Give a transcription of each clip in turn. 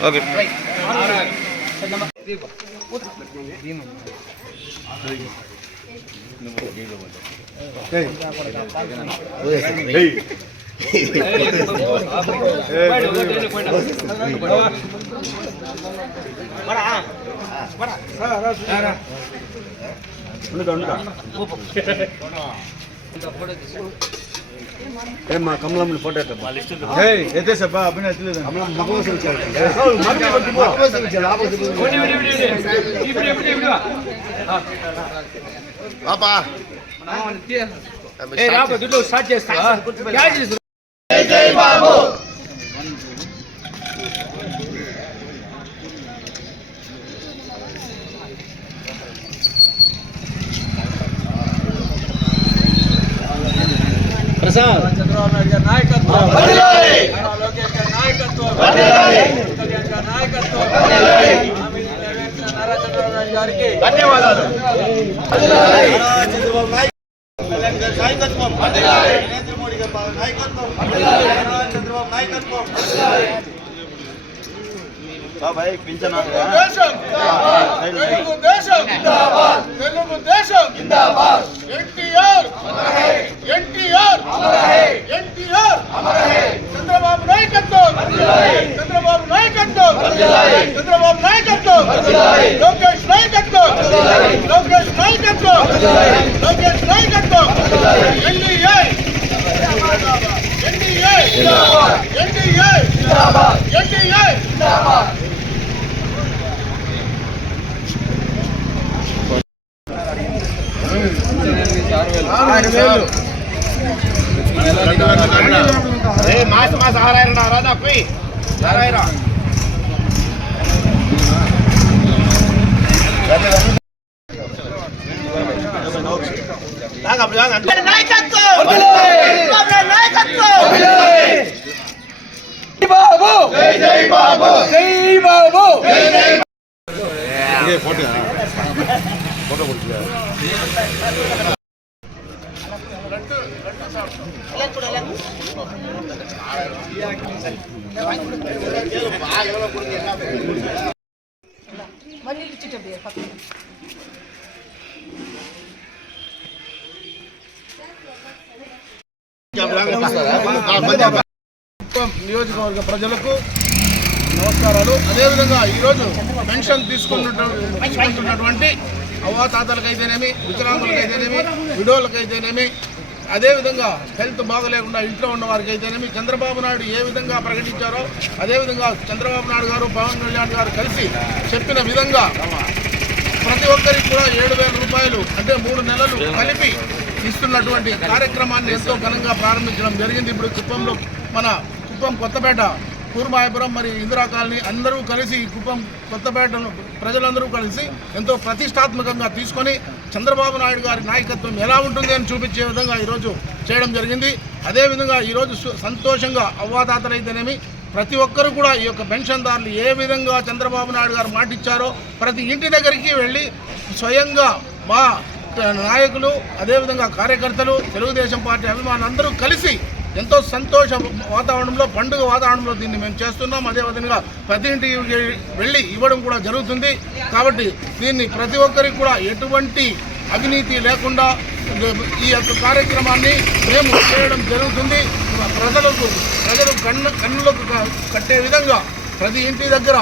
Okay ఏమ్మా కమలమ్మని photo ఎత్తేసప్పా అభినయ ఎత్తలేదు. కమలం మగవసం పాపా చంద్రబాబు నాయుడు గారి నాయకత్వం నారా లోకేష్ గారి నాయకత్వం నాయకత్వం నారా చంద్రబాబు నాయుడు గారికి బాబాయ్ పింఛనా తెలుగుదేశం తెలుగుదేశం ఎన్టీఆర్ ఎన్టీఆర్ ఎన్టీఆర్ చంద్రబాబు నాయకత్వం చంద్రబాబు నాయకత్వం చంద్రబాబు నాయకత్వం లోకేష్ నాయకత్వం లోకేష్ నాయకత్వం లోకేష్ నాయకత్వం NDA NDA NDA NDA మాస మాస ఆరాయిరం రాదా పోయి ఆరాయిరా కుప్పం నియోజకవర్గ ప్రజలకు నమస్కారాలు. అదేవిధంగా ఈరోజు పెన్షన్ తీసుకున్నటువంటి తీసుకుంటున్నటువంటి అవ్వాతాతలకైతేనేమి వికలాంగులకైతేనేమి విడోలకైతేనేమి అదేవిధంగా హెల్త్ బాగలేకుండా ఇంట్లో ఉన్న వారికి అయితేనేమి చంద్రబాబు నాయుడు ఏ విధంగా ప్రకటించారో అదేవిధంగా చంద్రబాబు నాయుడు గారు పవన్ కళ్యాణ్ గారు కలిసి చెప్పిన విధంగా ప్రతి ఒక్కరికి కూడా ఏడు వేల రూపాయలు అంటే మూడు నెలలు కలిపి ఇస్తున్నటువంటి కార్యక్రమాన్ని ఎంతో ఘనంగా ప్రారంభించడం జరిగింది. ఇప్పుడు కుప్పంలో మన కుప్పం కొత్తపేట కూర్మాయపురం మరి ఇందిరా కాలనీ అందరూ కలిసి కుప్పం కొత్తపేటను ప్రజలందరూ కలిసి ఎంతో ప్రతిష్టాత్మకంగా తీసుకొని చంద్రబాబు నాయుడు గారి నాయకత్వం ఎలా ఉంటుంది అని చూపించే విధంగా ఈరోజు చేయడం జరిగింది. అదేవిధంగా ఈరోజు సు- సంతోషంగా అవ్వాతాతలైతేనేమి ప్రతి ఒక్కరు కూడా ఈ యొక్క పెన్షన్దారులు ఏ విధంగా చంద్రబాబు నాయుడు గారు మాటిచ్చారో ప్రతి ఇంటి దగ్గరికి వెళ్ళి స్వయంగా మా నాయకులు అదేవిధంగా కార్యకర్తలు తెలుగుదేశం పార్టీ అభిమానులు అందరూ కలిసి ఎంతో సంతోష వాతావరణంలో పండుగ వాతావరణంలో దీన్ని మేము చేస్తున్నాం. అదేవిధంగా ప్రతి ఇంటికి వెళ్ళి ఇవ్వడం కూడా జరుగుతుంది. కాబట్టి దీన్ని ప్రతి ఒక్కరికి కూడా ఎటువంటి అవినీతి లేకుండా ఈ యొక్క కార్యక్రమాన్ని మేము చేయడం జరుగుతుంది. ప్రజలకు ప్రజలు కన్ను కన్నులకు కట్టే విధంగా ప్రతి ఇంటి దగ్గర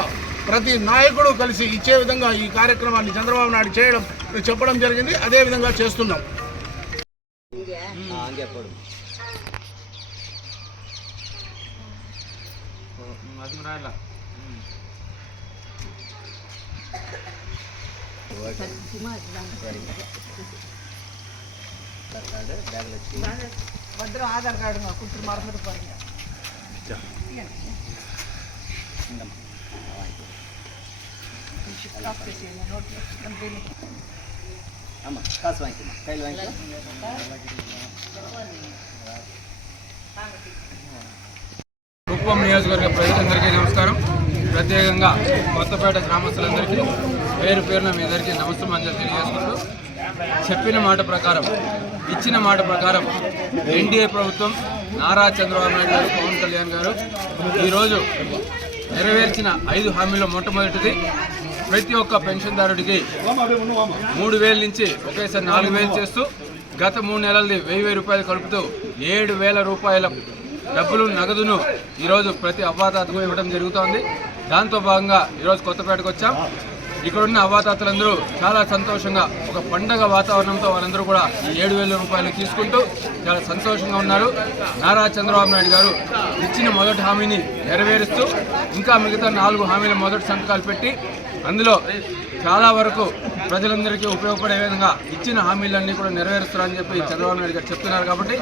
ప్రతి నాయకుడు కలిసి ఇచ్చే విధంగా ఈ కార్యక్రమాన్ని చంద్రబాబు నాయుడు చేయడం చెప్పడం జరిగింది. అదే విధంగా చేస్తున్నాం. అది రాయలా பத்திரம் ஆதார் கார்டுங்க கொடுத்துட்டு மறந்துட்டு பாருங்க ஆமாம் காசு வாங்கிக்கலாம் கையில் வாங்கிக்கலாம் కుప్పం నియోజకవర్గ ప్రజలందరికీ నమస్కారం. ప్రత్యేకంగా కొత్తపేట గ్రామస్తులందరికీ పేరు పేరున మీ అందరికీ నమస్కారం తెలియజేసుకుంటూ చెప్పిన మాట ప్రకారం ఇచ్చిన మాట ప్రకారం ఎన్డీఏ ప్రభుత్వం నారా చంద్రబాబు నాయుడు గారు పవన్ కళ్యాణ్ గారు ఈరోజు నెరవేర్చిన ఐదు హామీల్లో మొట్టమొదటిది ప్రతి ఒక్క పెన్షన్దారుడికి మూడు వేల నుంచి ఒకేసారి నాలుగు వేలు చేస్తూ గత మూడు నెలలది వెయ్యి వెయ్యి రూపాయలు కలుపుతూ ఏడు వేల రూపాయల డబ్బులు నగదును ఈరోజు ప్రతి అవ్వాతాతకు ఇవ్వడం జరుగుతోంది. దాంతో భాగంగా ఈరోజు కొత్తపేటకు వచ్చాం. ఇక్కడున్న అవ్వాతాతలందరూ చాలా సంతోషంగా ఒక పండగ వాతావరణంతో వాళ్ళందరూ కూడా ఈ ఏడు వేల రూపాయలు తీసుకుంటూ చాలా సంతోషంగా ఉన్నారు. నారా చంద్రబాబు నాయుడు గారు ఇచ్చిన మొదటి హామీని నెరవేరుస్తూ ఇంకా మిగతా నాలుగు హామీల మొదటి సంతకాలు పెట్టి అందులో చాలా వరకు ప్రజలందరికీ ఉపయోగపడే విధంగా ఇచ్చిన హామీలన్నీ కూడా నెరవేరుస్తారని చెప్పి చంద్రబాబు నాయుడు గారు చెప్తున్నారు కాబట్టి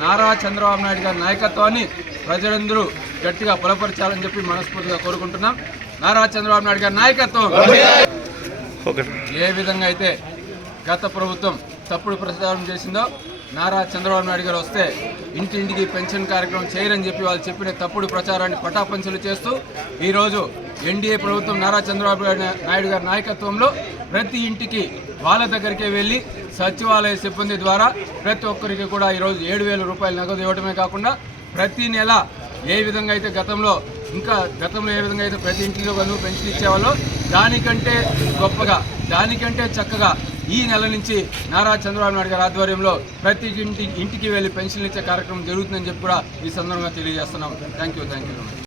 నారా చంద్రబాబు నాయుడు గారి నాయకత్వాన్ని ప్రజలందరూ గట్టిగా బలపరచాలని చెప్పి మనస్ఫూర్తిగా కోరుకుంటున్నాం. నారా చంద్రబాబు నాయుడు గారి నాయకత్వం ఏ విధంగా అయితే గత ప్రభుత్వం తప్పుడు ప్రచారం చేసిందో నారా చంద్రబాబు నాయుడు గారు వస్తే ఇంటింటికి పెన్షన్ కార్యక్రమం చేయరని చెప్పి వాళ్ళు చెప్పిన తప్పుడు ప్రచారాన్ని పటాపంచలు చేస్తూ ఈరోజు ఎన్డీఏ ప్రభుత్వం నారా చంద్రబాబు నాయుడు గారి నాయకత్వంలో ప్రతి ఇంటికి వాళ్ళ దగ్గరికే వెళ్ళి సచివాలయ సిబ్బంది ద్వారా ప్రతి ఒక్కరికి కూడా ఈరోజు ఏడు వేల రూపాయలు నగదు ఇవ్వడమే కాకుండా ప్రతి నెల ఏ విధంగా అయితే గతంలో ఇంకా గతంలో ఏ విధంగా అయితే ప్రతి ఇంటిలో కనుక పెన్షన్ ఇచ్చేవాళ్ళు దానికంటే గొప్పగా దానికంటే చక్కగా ఈ నెల నుంచి నారా చంద్రబాబు నాయుడు గారి ఆధ్వర్యంలో ప్రతి ఇంటి ఇంటికి వెళ్ళి పెన్షన్లు ఇచ్చే కార్యక్రమం జరుగుతుందని చెప్పి కూడా ఈ సందర్భంగా తెలియజేస్తున్నాం. Thank you thank you